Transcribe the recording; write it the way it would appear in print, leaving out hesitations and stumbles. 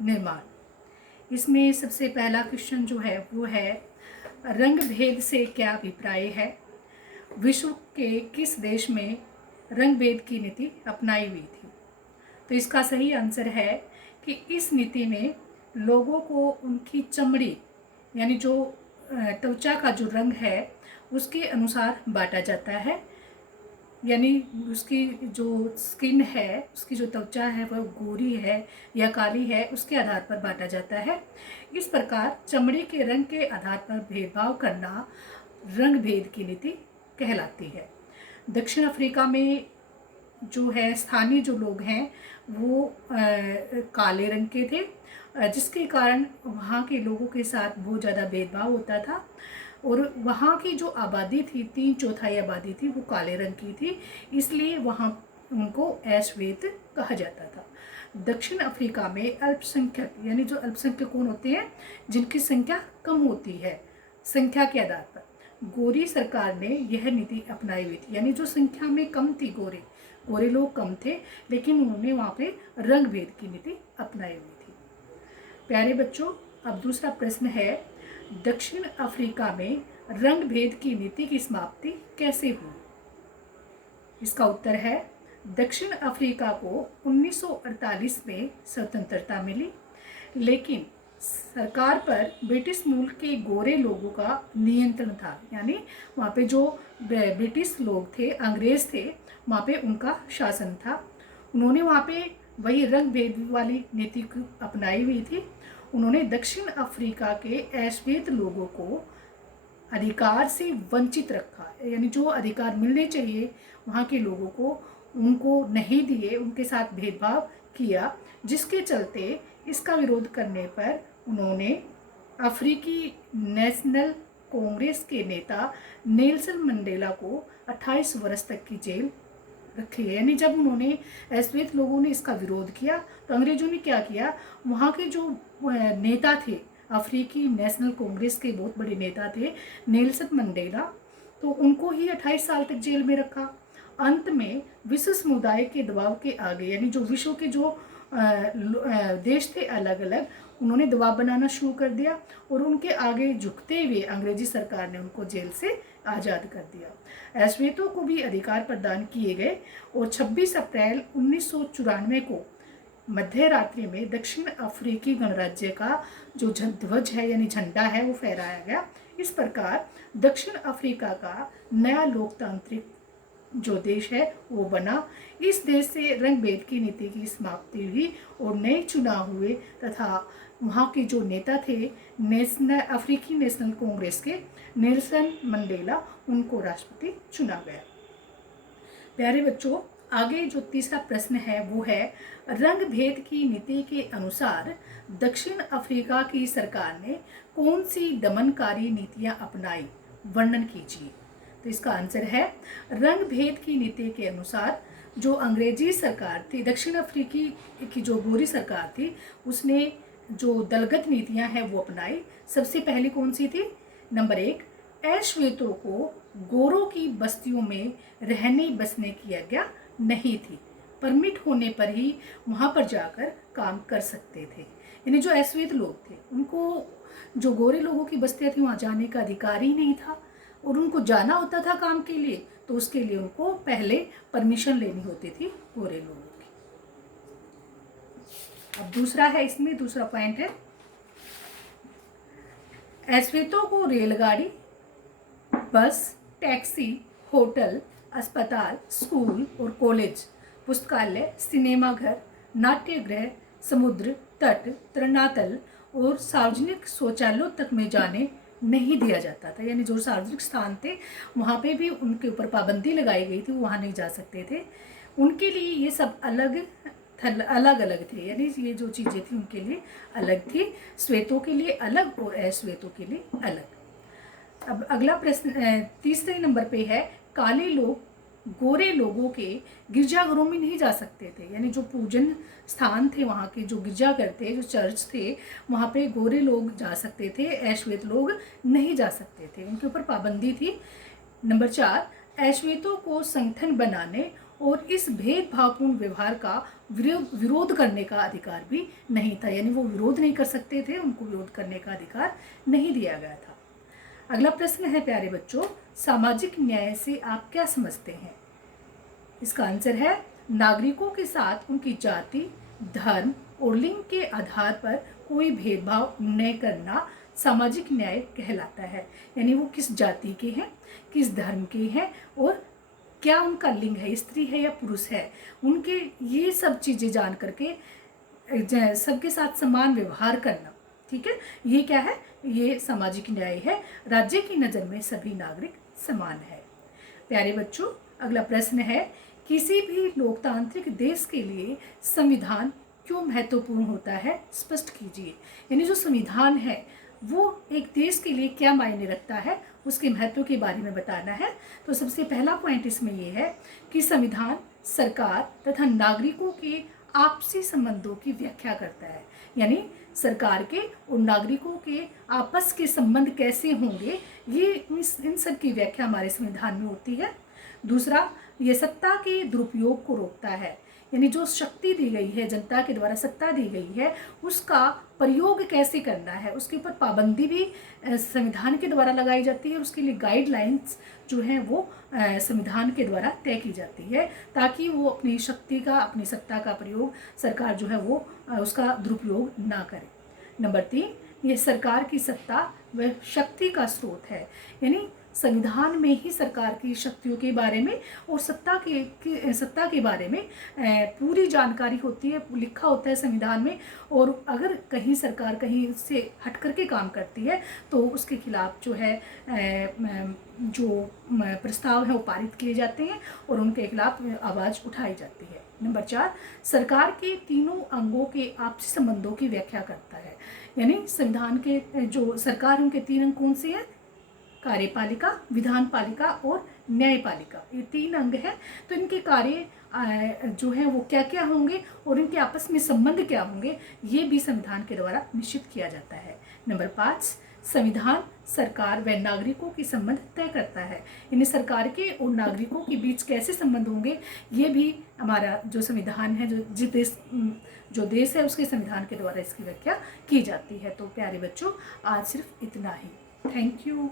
निर्माण। इसमें सबसे पहला क्वेश्चन जो है वो है, रंग भेद से क्या अभिप्राय है? विश्व के किस देश में रंग भेद की नीति अपनाई हुई थी? तो इसका सही आंसर है कि इस नीति में लोगों को उनकी चमड़ी यानी जो त्वचा का जो रंग है उसके अनुसार बांटा जाता है, यानी उसकी जो स्किन है, उसकी जो त्वचा है वह गोरी है या काली है, उसके आधार पर बांटा जाता है। इस प्रकार चमड़ी के रंग के आधार पर भेदभाव करना रंग भेद की नीति कहलाती है। दक्षिण अफ्रीका में जो है स्थानीय जो लोग हैं वो काले रंग के थे, जिसके कारण वहाँ के लोगों के साथ बहुत ज़्यादा भेदभाव होता था और वहाँ की जो आबादी थी 3/4 आबादी थी वो काले रंग की थी, इसलिए वहाँ उनको अश्वेत कहा जाता था। दक्षिण अफ्रीका में अल्पसंख्यक यानी जो अल्पसंख्यक कौन होते हैं, जिनकी संख्या कम होती है संख्या के आधार पर, गोरी सरकार ने यह नीति अपनाई हुई थी। यानी जो संख्या में कम थी, गोरे लोग कम थे, लेकिन उन्होंने वहाँ पे रंग भेद की नीति अपनाई हुई थी। प्यारे बच्चों, अब दूसरा प्रश्न है, दक्षिण अफ्रीका में रंग भेद की नीति की समाप्ति कैसे हुई? इसका उत्तर है, दक्षिण अफ्रीका को 1948 में स्वतंत्रता मिली, लेकिन सरकार पर ब्रिटिश मूल के गोरे लोगों का नियंत्रण था। यानी वहाँ पे जो ब्रिटिश लोग थे, अंग्रेज थे, वहाँ पे उनका शासन था। उन्होंने वहाँ पे वही रंग भेद वाली नीति अपनाई हुई थी। उन्होंने दक्षिण अफ्रीका के अश्वेत लोगों को अधिकार से वंचित रखा, यानी जो अधिकार मिलने चाहिए वहाँ के लोगों को उनको नहीं दिए, उनके साथ भेदभाव किया, जिसके चलते इसका विरोध करने पर उन्होंने अफ्रीकी नेशनल कांग्रेस के नेता नेल्सन मंडेला को 28 वर्ष तक की जेल रखी है। यानी जब उन्होंने अश्वेत लोगों ने इसका विरोध किया तो अंग्रेजों ने क्या किया, वहाँ के जो नेता थे, अफ्रीकी नेशनल कांग्रेस के बहुत बड़े नेता थे नेल्सन मंडेला, तो उनको ही 28 साल तक जेल में रखा। अंत में विश्व समुदाय के दबाव के आगे, यानी जो विश्व के जो देश थे अलग अलग, उन्होंने दबाव बनाना शुरू कर दिया और उनके आगे झुकते हुए अंग्रेजी सरकार ने उनको जेल से आज़ाद कर दिया। अश्वेतों को भी अधिकार प्रदान किए गए और 26 अप्रैल 1994 को मध्य रात्रि में दक्षिण अफ्रीकी गणराज्य का जो ध्वज है यानी झंडा है वो फहराया गया। इस प्रकार दक्षिण अफ्रीका का नया लोकतांत्रिक जो देश है वो बना। इस देश से रंग भेद की नीति की समाप्ति हुई और नए चुनाव हुए तथा वहाँ के जो नेता थे अफ्रीकी नेशनल कांग्रेस के नेल्सन मंडेला, उनको राष्ट्रपति चुना गया। प्यारे बच्चों, आगे जो तीसरा प्रश्न है वो है, रंग भेद की नीति के अनुसार दक्षिण अफ्रीका की सरकार ने कौन सी दमनकारी नीतियां अपनाई, वर्णन कीजिए। तो इसका आंसर है, रंग भेद की नीति के अनुसार जो अंग्रेजी सरकार थी, दक्षिण अफ्रीकी की जो गोरी सरकार थी, उसने जो दलगत नीतियां हैं वो अपनाई। सबसे पहली कौन सी थी? नंबर 1, अश्वेतों को गोरों की बस्तियों में रहने बसने की आज्ञा नहीं थी, परमिट होने पर ही वहाँ पर जाकर काम कर सकते थे। यानी जो अश्वेत लोग थे उनको जो गोरे लोगों की बस्तियाँ थी वहाँ जाने का अधिकार ही नहीं था, और उनको जाना होता था काम के लिए तो उसके लिए उनको पहले परमिशन लेनी होती थी गोरे लोगों की। अब दूसरा है, इसमें दूसरा पॉइंट है, अश्वेतों को रेलगाड़ी, बस, टैक्सी, होटल, अस्पताल, स्कूल और कॉलेज, पुस्तकालय, सिनेमा घर, नाट्यगृह, समुद्र तट, तरणतल और सार्वजनिक शौचालयों तक में जाने नहीं दिया जाता था। यानी जो सार्वजनिक स्थान थे वहाँ पे भी उनके ऊपर पाबंदी लगाई गई थी, वो वहाँ नहीं जा सकते थे। उनके लिए ये सब अलग अलग थे, यानी ये जो चीज़ें थी उनके लिए अलग थी, श्वेतों के लिए अलग और अश्वेतों के लिए अलग। अब अगला प्रश्न तीसरे नंबर पे है, काले लोग गोरे लोगों के गिरजाघरों में नहीं जा सकते थे। यानी जो पूजन स्थान थे वहाँ के, जो गिरजाघर थे, जो चर्च थे, वहाँ पे गोरे लोग जा सकते थे, अश्वेत लोग नहीं जा सकते थे, उनके ऊपर पाबंदी थी। नंबर 4, अश्वेतों को संगठन बनाने और इस भेदभावपूर्ण व्यवहार का विरोध करने का अधिकार भी नहीं था, यानी वो विरोध नहीं कर सकते थे, उनको विरोध करने का अधिकार नहीं दिया गया था। अगला प्रश्न है प्यारे बच्चों, सामाजिक न्याय से आप क्या समझते हैं? इसका आंसर है नागरिकों के साथ उनकी जाति, धर्म और लिंग के आधार पर कोई भेदभाव न करना सामाजिक न्याय कहलाता है। यानी वो किस जाति के हैं, किस धर्म के हैं और क्या उनका लिंग है, स्त्री है या पुरुष है, उनके ये सब चीज़ें जान करके सबके साथ समान व्यवहार करना, ठीक है, ये क्या है, ये सामाजिक न्याय है। राज्य की नज़र में सभी नागरिक समान है। प्यारे बच्चों, अगला प्रश्न है, किसी भी लोकतांत्रिक देश के लिए संविधान क्यों महत्वपूर्ण होता है, स्पष्ट कीजिए। यानी जो संविधान है वो एक देश के लिए क्या मायने रखता है, उसके महत्व के बारे में बताना है। तो सबसे पहला पॉइंट इसमें ये है कि संविधान सरकार तथा नागरिकों के आपसी संबंधों की व्याख्या करता है। यानी सरकार के और नागरिकों के आपस के संबंध कैसे होंगे, ये इन सब की व्याख्या हमारे संविधान में होती है। दूसरा, ये सत्ता के दुरुपयोग को रोकता है। यानी जो शक्ति दी गई है, जनता के द्वारा सत्ता दी गई है, उसका प्रयोग कैसे करना है, उसके ऊपर पाबंदी भी संविधान के द्वारा लगाई जाती है। उसके लिए गाइडलाइंस जो हैं वो संविधान के द्वारा तय की जाती है, ताकि वो अपनी शक्ति का, अपनी सत्ता का प्रयोग सरकार जो है वो उसका दुरुपयोग ना करे। नंबर 3, ये सरकार की सत्ता व शक्ति का स्रोत है। यानी संविधान में ही सरकार की शक्तियों के बारे में और सत्ता के बारे में पूरी जानकारी होती है, लिखा होता है संविधान में। और अगर कहीं सरकार कहीं से हट करके काम करती है तो उसके खिलाफ जो है जो प्रस्ताव है वो पारित किए जाते हैं और उनके खिलाफ आवाज़ उठाई जाती है। नंबर 4, सरकार के तीनों अंगों के आपसी संबंधों की व्याख्या करता है। यानी संविधान के जो सरकार, उनके 3 अंग कौन से हैं? कार्यपालिका, विधानपालिका और न्यायपालिका, ये 3 अंग हैं। तो इनके कार्य जो है वो क्या क्या होंगे और इनके आपस में संबंध क्या होंगे, ये भी संविधान के द्वारा निश्चित किया जाता है। नंबर 5, संविधान सरकार व नागरिकों के संबंध तय करता है। यानी सरकार के और नागरिकों के बीच कैसे संबंध होंगे, ये भी हमारा जो संविधान है, जो देश है उसके संविधान के द्वारा इसकी व्याख्या की जाती है। तो प्यारे बच्चों, आज सिर्फ इतना ही। Thank you.